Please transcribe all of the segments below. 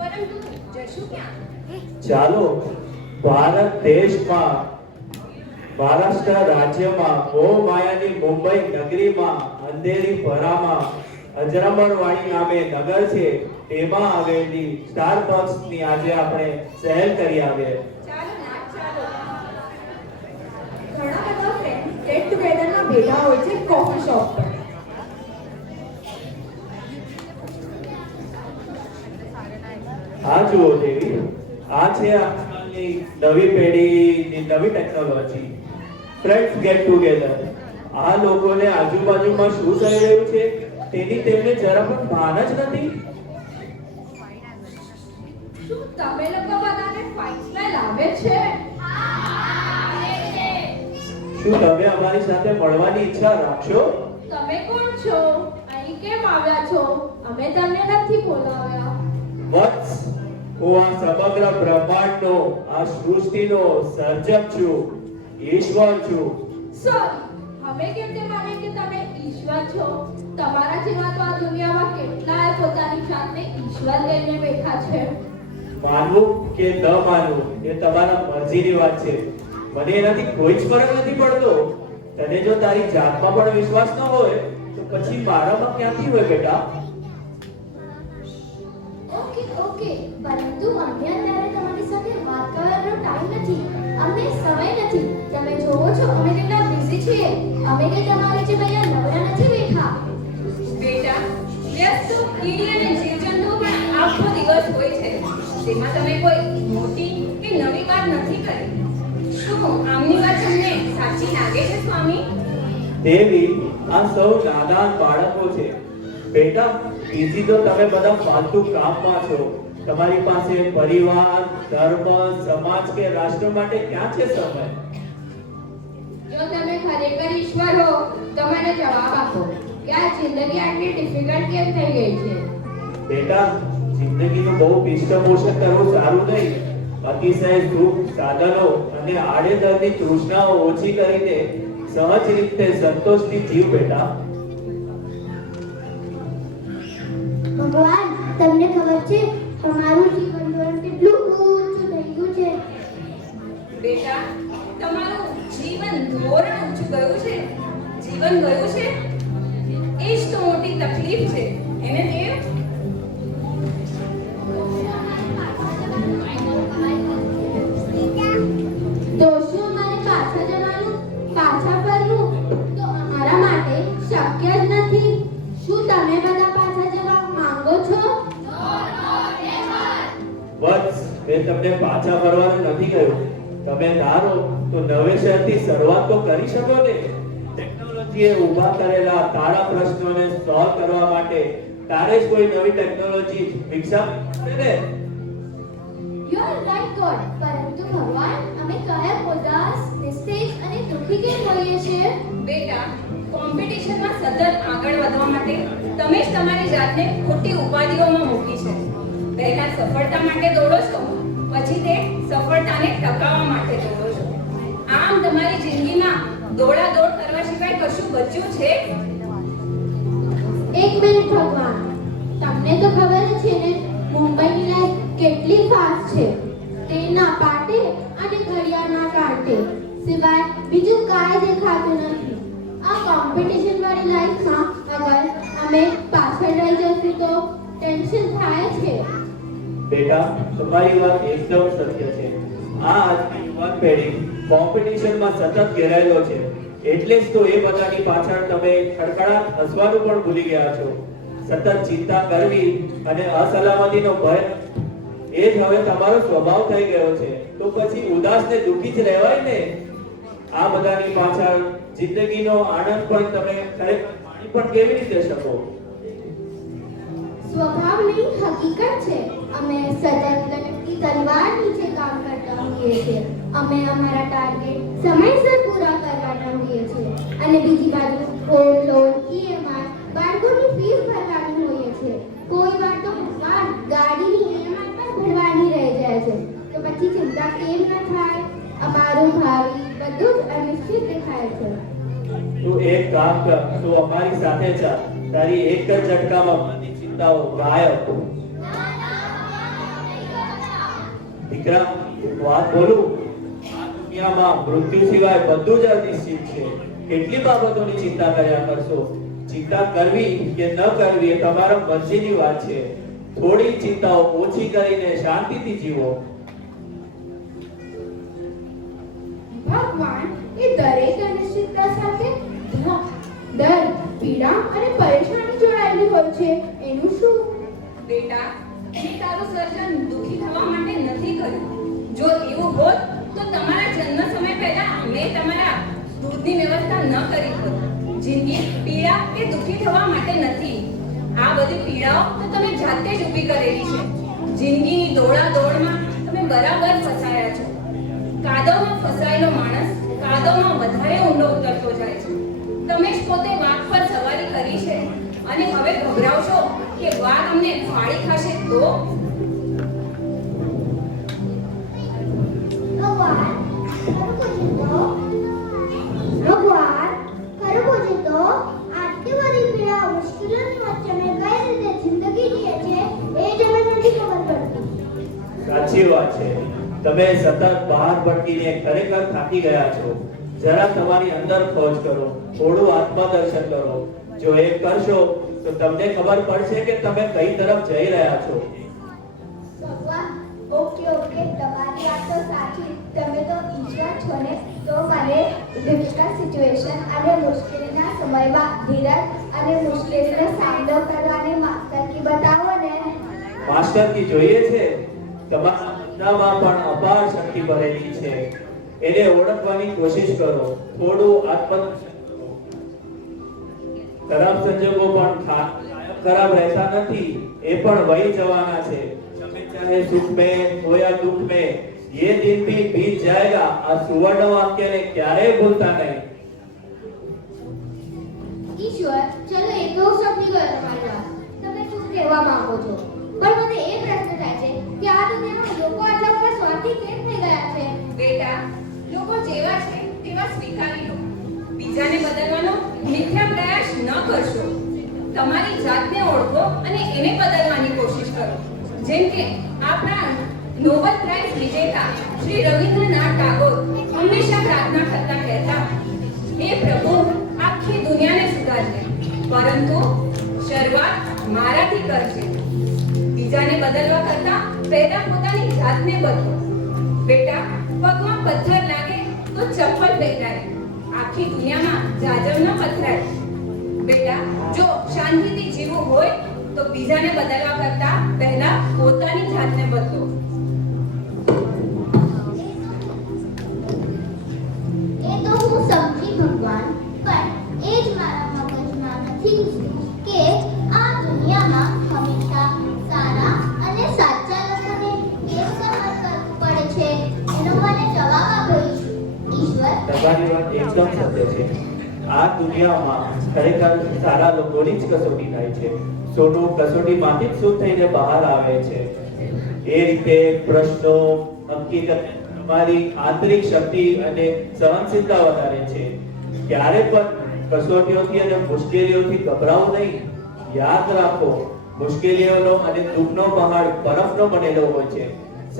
પરંતુ જશું ક્યાં? ચાલો ભારત દેશમાં મહારાષ્ટ્ર રાજ્યમાં મોહમાયાની મુંબઈ નગરીમાં અંધેરી ભરામાં અજરામણવાડી નામે નગર છે તેમાં આવેલી સ્ટારબક્સની આજે આપણે સહેર કરી આવીએ. ચાલો ના ચાલો. ઘણા બધા ફ્રેન્ડ ગેટ ટુગેધરમાં ભેગા હોય છે કોફી શોપ પર. આ જુઓ દેવી, આ છે આજકાલની નવી પેઢીની નવી ટેકનોલોજી, ફ્રેન્ડ્સ ગેટ ટુગેધર. આ લોકોને આજુબાજુમાં શું થઈ રહ્યું છે તેની તેમને જરા પણ ભાન જ નથી. શું તમે લોકો બધાને ફાઇલ્સમાં લાવે છે? શું તમે અમારી સાથે મળવાની ઈચ્છા રાખશો? તમે કોણ છો? અહીં કેમ આવ્યા છો? અમે તમને નથી બોલાવ્યા. વત્સ, હું આ સમગ્ર બ્રહ્માંડનો, આ સૃષ્ટિનો સર્જક છું, ઈશ્વર છું. સોરી, અમે કેમ તે માને કે તમે ઈશ્વર છો? તમારા જેવા તો આ દુનિયામાં કેટલાય પોતાની જાતને ઈશ્વર લઈને બેઠા છે. માનવું કે ન માનવું એ તમારા મરજીની વાત છે. મને એનાથી કોઈ જ ફરક નથી પડતો. તને જો તારી જાતમાં પણ વિશ્વાસ ન હોય તો પછી મારામાં ક્યાંથી હોય બેટા? ઓકે ઓકે, પરંતુ અમને અત્યારે તમારી સાથે વાત કરવાનો ટાઈમ નથી. અમને સમય નથી. તમે જોવો છો અમે કેટલા બિઝી છીએ. અમે કે તમારી જેમ અહીંયા નવરા નથી બેઠા. બેટા, વ્યસ્ત તો કીડી અને જીવજંતુઓ પણ આખો દિવસ હોય છે. તેમાં તમે કોઈ મોટી કે નવી વાત નથી કરી. શું આમની વાત તમને સાચી લાગે છે સ્વામી? દેવી, આ સૌ નાદાન બાળકો છે. બેટા, બીજી તો તમે બધા ફાલતુ કામમાં છો. તમારી પાસે પરિવાર, ધર્મ, સમાજ કે રાષ્ટ્ર માટે ક્યાં છે સમય? જો તમે ખરેખર ઈશ્વર હો તો મને જવાબ આપો કે આ જિંદગી આટલી ડિફિકલ્ટ કેમ થઈ ગઈ છે? બેટા, જિંદગીનું બહુ પૃષ્ઠપોષણ કરવું સારું નહીં. અતિશય સુખ, સાધનો અને આડેધડની તૃષ્ણાઓ ઓછી કરીને સહજ રીતે સંતોષથી જીવ બેટા. ભગવાન, તમને ખબર છે અમારું જીવન ધોરણ કેટલું ઊંચું થઈ ગયું છે? બેટા, તમારું જીવન ધોરણ ઊંચું ગયું છે? જીવન ગયું છે એ જ તો મોટી તકલીફ છે. એને દેવ તો શું અમારે પાછા જવાનું, પાછા ફરવું તો અમારા માટે શક્ય જ નથી. શું તમે બધા પાછા જવા માંગો છો? વત્સ, મેં તમને પાછા ફરવાનું નથી કહ્યું. તમે ધારો તો નવેસરથી શરૂઆત તો કરી શકો ને. ટેકનોલોજીએ ઊભા કરેલા તારા પ્રશ્નોને સોલ્વ કરવા માટે તારે જ કોઈ નવી ટેકનોલોજી વિકસાવવી પડે ને. You are right God. પરંતુ ભગવાન, અમે કયા ઉદાસ, નિસ્તેજ અને દુઃખી કેમ હોઈએ છીએ? બેટા, કોમ્પિટિશનમાં સતત આગળ વધવા માટે તમે જ તમારી જાતને ખોટી ઉપાધિઓમાં મૂકી છે. પહેલા સફળતા માટે દોડો છો, પછી તે સફળતાને ટકાવવા માટે દોડો છો. આમ તમારી જિંદગીમાં દોડાદોડ કરવા સિવાય કશું બચ્યું છે? એક મિનિટ ભગવાન, તમને તો ખબર જ છે ને મુંબઈની લાઈફ કેટલી ફાસ્ટ છે. ટ્રેનના પાટે અને ઘડિયાળના કાંટે સિવાય બીજું કાંઈ દેખાતું નથી. આ કોમ્પિટિશન વાળી લાઈફમાં અગર અમે પાછળ રહી જશું તો ટેન્શન થાય છે. બેટા, તમારી વાત એકદમ સત્ય છે. આ આજની યુવાન પેઢી કોમ્પિટિશનમાં સતત ઘેરાયેલો છે. એટલે જ તો એ બધાની પાછળ તમે ખડખડાટ હસવાનું પણ ભૂલી ગયા છો. સતત ચિંતા કરવી અને અસલામતીનો ભય એ જ હવે તમારો સ્વભાવ થઈ ગયો છે. તો પછી ઉદાસ ને દુઃખી જ રહેવાય ને. આ બધાની પાછળ જિંદગીનો આનંદ પણ તમે ખરેખર માણી પણ કેવી રીતે શકો? સ્વભાવની હકીકત છે. અમે સતત લટકતી તલવાર નીચે કામ કરતા હોઈએ છીએ. અમે અમારા ટાર્ગેટ સમયસર પૂરા કરવાના હોઈએ છીએ અને બીજી બાજુ હોમ લોન, ઈએમઆઈ, બાળકોની ફીસ ભરવાની હોઈએ છીએ. કોઈ વાર તો ભગવાન ગાડીની ઈએમઆઈ પણ ભરવાની રહી જાય છે. તો પછી ચિંતા કેમ ન થાય? અમારું ભાવિ બધું જ અનિશ્ચિત દેખાય છે. તું એક કામ કર, તું અમારી સાથે ચાલ. તારી એક જ ઝટકામાં બધી ચિંતાઓ ગાયબ. દીકરા, એક વાત બોલું, આ દુનિયામાં મૃત્યુ સિવાય બધું જ અનિશ્ચિત છે. કેટલી બાબતોની ચિંતા કર્યા કરશો? ચિંતા કરવી કે ન કરવી એ તમારા મરજીની વાત છે. થોડી ચિંતાઓ ઓછી કરીને શાંતિથી જીવો. ભગવાન એ દરેક અનિશ્ચિતતા સાથે દર્દ, પીડા અને પરેશાની જોડાયેલી હોય છે. એનું શું? બેટા, મેં તારું સર્જન દુઃખી થવા માટે નથી કર્યું. જો એવું હોત તો તમારા જન્મ સમય પહેલા અમે તમારા દૂધની વ્યવસ્થા ન કરી હોત. જિંદગી પીડા કે દુઃખી થવા માટે નથી. આ બધી પીડાઓ તો તમે જાતે જ ઊભી કરેલી છે. જિંદગીની દોડાદોડમાં તમે બરાબર ફસાયા છો. કાદવમાં ફસાયેલો માણસ કાદવમાં વધારે ઊંડો ઉતરતો જાય છે. તમે જ પોતે વાઘ પર સવારી કરી છે અને હવે ગભરાવશો કે વાઘ અમને ફાડી ખાશે તો? ભગવાન ખરું પૂછ્યું તો આટલી બધી પીડા મુશ્કેલીઓની વચ્ચે મેં કઈ રીતે જિંદગી જીએ છે એ જ મને નથી ખબર પડતી. સાચી વાત છે. તમે સતત બહાર ભટકીને ખરેખર થાકી ગયા છો. જરા તમારી અંદર ખોજ કરો, થોડું આત્મદર્શન કરો. જો એ કરશો તો તમને ખબર પડશે કે તમે કઈ તરફ જઈ રહ્યા છો. ભગવાન ઓકે તમારી વાત તો સાચી. તમે તો ઈશ્વર છો ને, તો મને ડિફિકલ્ટ સિચ્યુએશન અને મુશ્કેલીના સમયમાં ધીરજ અને મુશ્કેલીનો સામનો કરવાની માસ્ટરકી બતાવો ને. માસ્ટરકી જોઈએ છે? તમારા બધામાં પણ અપાર શક્તિ ભરેલી છે. એને ઓળખવાની કોશિશ કરો. થોડું ખરાબ સંજોગો પણ ખરાબ રહેતા નથી. એ પણ વહી જવાના છે. તમે ચાહે સુખ में हो या दुख में, ये दिन भी बीत जाएगा. આ સુવર્ણ વાક્યને ક્યારેય ભૂલતા નહીં. ઈશ્વર, ચલો એ તો સમજી ગયો તમારી વાત. તમે શું કહેવા માંગો છો? પણ મને એ પ્રશ્ન થાય છે કે આ દુનિયામાં લોકો આટલા બધા સ્વાર્થી કેમ થઈ ગયા છે? બેટા, લોકો જેવા છે તેવા સ્વીકારી લો. બીજાને બદલવાનો મિથ્યા પ્રયાસ ન કરશો. તમારી જાતને ઓળખો અને એને બદલવાની કોશિશ કરો. જેમ કે આપણા નોબેલ પ્રાઇઝ વિજેતા શ્રી રવિન્દ્રનાથ ટાગોર હંમેશા પ્રાર્થના કરતા કહેતા, હે પ્રભુ, આખી દુનિયાને સુધારજે, પરંતુ શરૂઆત મારાથી કરજે. બીજાને બદલવા કરતા પહેલા પોતાની જાતને બદલો. બેટા, પગમાં પથ્થર લાગે તો ચપ્પલ પહેરાય. આખી દુનિયામાં જાજર ન પથરાય. બેટા, જો શાંતિથી જીવવું હોય તો બીજાને બદલવા કરતા પહેલા પોતાની જાતને બદલો. એ તો હું સમજી ભગવાન, પણ એ જ મારા મગજમાં નથી ઘૂસતું કે આ દુનિયામાં હંમેશા સારા અને સાચા લોકોને કેમ સહન કરવું પડે છે. એનો મને જવાબ આપો ઈશ્વર. તમારી વાત એકદમ સત્ય છે. આ દુનિયામાં ખરેખર સારા લોકોની જ કસોટી થાય છે. સોનું કસોટીમાંથી જ શુદ્ધ થઈને બહાર આવે છે. એ રીતે પ્રશ્નો નક્કી કરીને તમારી આંતરિક શક્તિ અને સહનશીલતા વધારે છે. ક્યારે પણ કસોટીઓથી અને મુશ્કેલીઓથી ગભરાવો નહીં. યાદ રાખો, મુશ્કેલીઓનો અને દુઃખનો પહાડ બરફનો બનેલો હોય છે.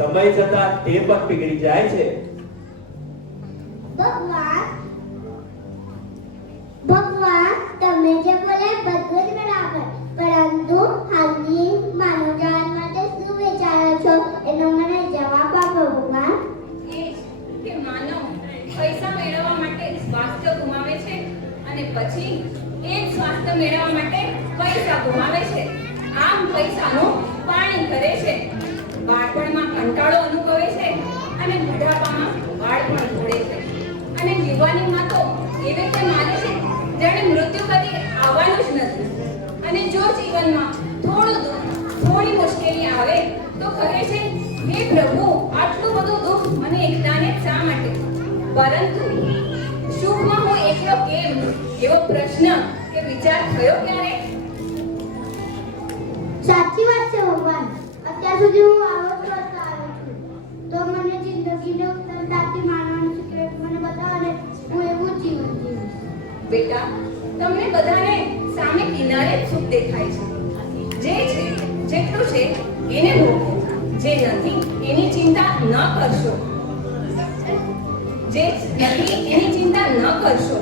સમય જતાં તે પણ પીગળી જાય છે. ભગવાન, તમે જે બોલ્યા બધું જ બરાબર, પરંતુ હાલની માનવજાત માટે શું વિચારો છો એનો મને જવાબ આપો ભગવાન. એ જ કે માનવ પૈસા મેળવવા માટે સ્વાસ્થ્ય ગુમાવે છે અને પછી એ જ સ્વાસ્થ્ય મેળવવા માટે પૈસા ગુમાવે છે. આમ પૈસાનું પાણી કરે છે. બાળપણમાં કંટાળો અનુભવે છે અને બુઢાપામાં બાળપણ ઘોડે છે. અને યુવાનીમાં તો એવી રીતે માને છે જાણે મૃત્યુ કદી આવવાનું જ નથી. અને જો જીવનમાં થોડું દુઃખ, થોડી મુશ્કેલી આવે તો કહે છે, હે પ્રભુ, આટલું બધું દુઃખ મને એકલાને જ શા માટે? પરંતુ સુખમાં હું એકલો કેમ? એવો પ્રશ્ન કે વિચાર થયો ક્યારે? સાચી વાત છે ભગવાન. અત્યાર સુધી હું આવો જ કરતો આવ્યો છું. તો મને જિંદગીને ઉત્તરદાયી માનવાનું સિક્રેટ મને બતાવો ને, હું એવું જ જીવન જીવીશ. બેટા, તમને બધાને સામે કિનારે જ સુખ દેખાય છે. જે છે જેટલું છે એને ભોગવો. જે નથી એની ચિંતા ન કરશો. જે નથી એની ચિંતા ન કરશો.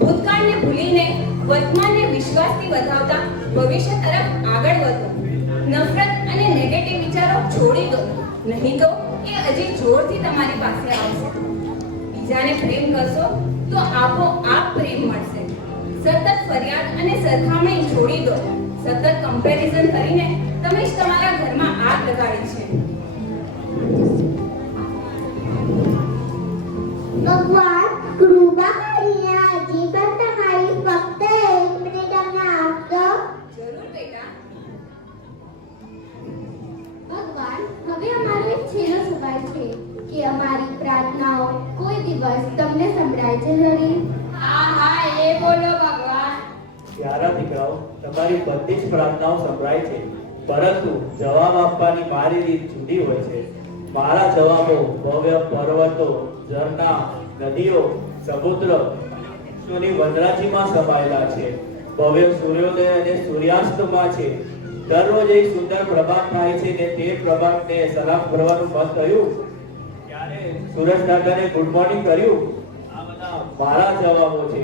ભૂતકાળને ભૂલીને વર્તમાનને વિશ્વાસથી વધાવતા ભવિષ્ય તરફ આગળ વધો. નફરત અને નેગેટિવ વિચારો છોડી દો, નહીં તો એ હજી જોરથી તમારી પાસે આવશે. બીજાને પ્રેમ કરશો તો આપોઆપ પ્રેમ મળશે. સતત ફરિયાદ અને સરખામણી છોડી દો. સતત કમ્પેરિઝન કરીને તમે જ તમારા ઘરમાં આગ લગાડી છે. ભગવાન કૃપા કરીને હજી પણ તમારી ફક્ત 1 મિનિટ અમને આપશો. જરૂર બેટા. ભગવાન, હવે અમારો એક છેલ્લો સવાલ છે કે અમારી પ્રાર્થનાઓ કોઈ દિવસ તમને સંભળાય છે ખરી? હા એ બોલો ભગવાન. પ્યારા દીકરાઓ, તમારી બધી જ પ્રાર્થનાઓ સંભળાય છે, પરંતુ જવાબ આપવાની મારી રીત જુદી હોય છે. મારા જવાબો ભવ્ય પર્વતો, ઝરણા, નદીઓ, સમુદ્ર અને વૃક્ષોની વનરાજીમાં સમાયેલા છે. ભવ્ય સૂર્યોદય અને સૂર્યાસ્તમાં છે. દરરોજ એક સુંદર પ્રભાત થાય છે ને તે પ્રભાતને સલામ કરવાનું મન થયું ત્યારે સૂરજ દાદાને ગુડ મોર્નિંગ કર્યું. આ બધા મારા જવાબો છે,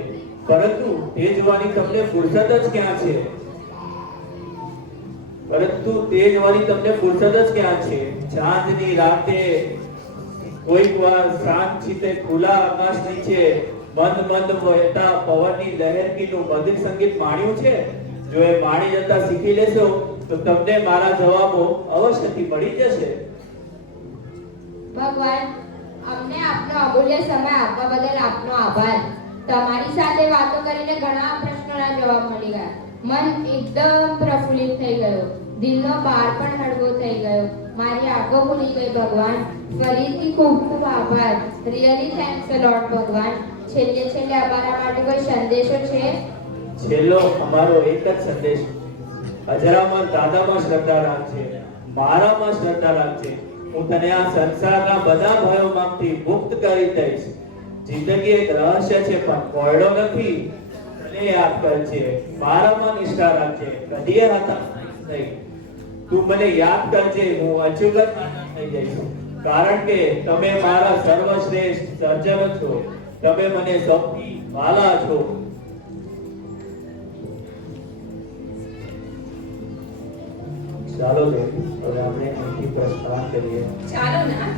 પરંતુ તે જોવાની તમને ફુરસત જ ક્યાં છે? ચાંદની રાતે કોઈક વાર શાંત ચિત્તે ખુલ્લા આકાશ નીચે મંદ મંદ વહેતા પવનની લહેરકીનું મધુર સંગીત માણ્યું છે? જો એ માણી જતા શીખી લેશો તો તમને મારા જવાબો અવશ્યથી મળી જશે. ભગવાન, અમને આપનો અમૂલ્ય સમય આપવા બદલ આપનો આભાર. તમારી સાથે વાતો કરીને ઘણા પ્રશ્નોના જવાબ મળી ગયા. મન એકદમ પ્રફુલ્લિત થઈ ગયો. દિલનો ભાર પણ હળવો થઈ ગયો. મારી આંખો ખુલી ગઈ ભગવાન. ફરીથી ખૂબ ખૂબ આભાર. રિયલી થેન્ક્સ અ લોટ ભગવાન. છેલ્લે અમારા માટે કોઈ સંદેશો છે? છેલ્લો અમારો એક જ સંદેશ: અજરામર દાદામાં શ્રદ્ધા રાખજે, મારામાં શ્રદ્ધા રાખજે. હું તને આ સંસારના બધા ભયોમાંથી મુક્ત કરી દઈશ. જિંદગી એક રહસ્ય છે, પણ કોયડો નથી. તને યાદ કરજે, મારામાં નિષ્ઠા રાખજે, કદીએ હતાશ નહીં. તું મને યાદ કરજે, હું અચૂક થઈ જઈશ. કારણ કે તમે મારા સર્વશ્રેષ્ઠ સર્જન છો. તમે મને સૌથી વાલા છો. ચાલો બેન, હવે આપણે અહીંથી પ્રસ્થાન કરીએ. ચાલો ના.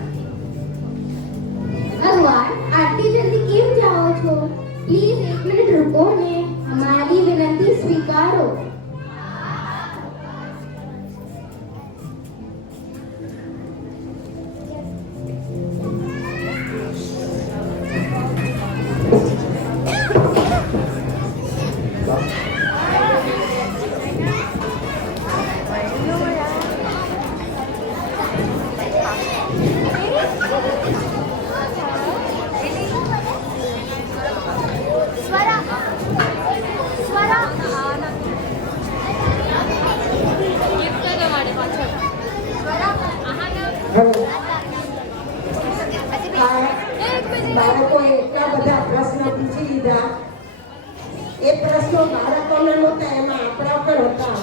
ભગવાન, આટલી જલ્દી કેમ જાઓ છો? પ્લીઝ 1 મિનિટ રૂકો ને અમારી વિનંતી સ્વીકારો. બાળકોએ એટલા બધા પ્રશ્ન પૂછી લીધા. એ પ્રશ્નો બાળકોને નહોતા, એમાં આપણા પર હતા.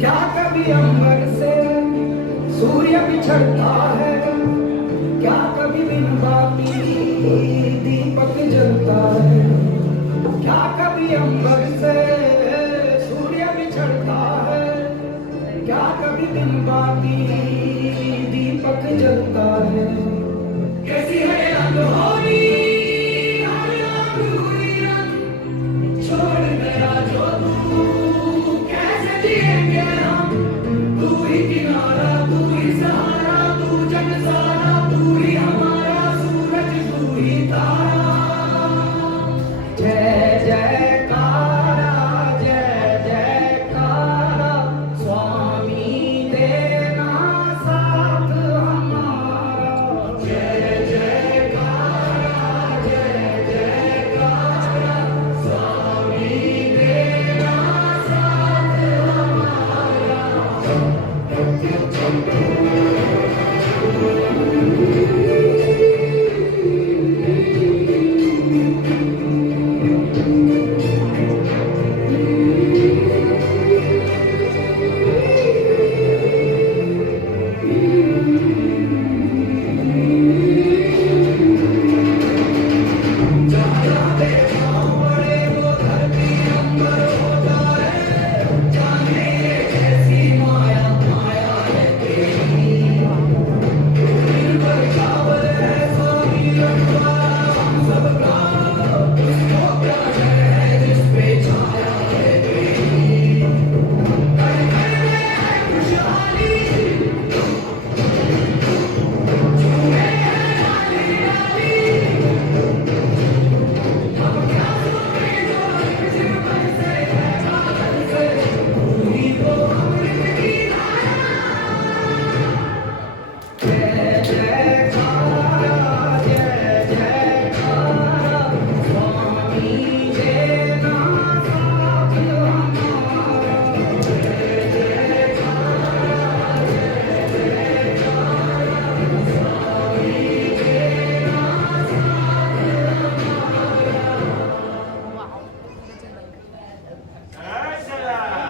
क्या कभी अंबर से सूर्य बिछड़ता है, क्या कभी दिन बाती दीपक जलता है, क्या कभी अंबर से सूर्य बिछड़ता है, क्या कभी दिन बाती दीपक जलता है. कैसी है अनहोनी छोड़ गया जो तू, कैसे जिएंगे हम. तू ही किनारा, तू ही सहारा, तू जग सारा, तू ही हमारा सूरज, तू ही तारा. जय जयकारा, जय जयकारा, स्वामी देना साथ हमारा. जय जयकारा, जय जयकारा, स्वामी देना साथ हमारा.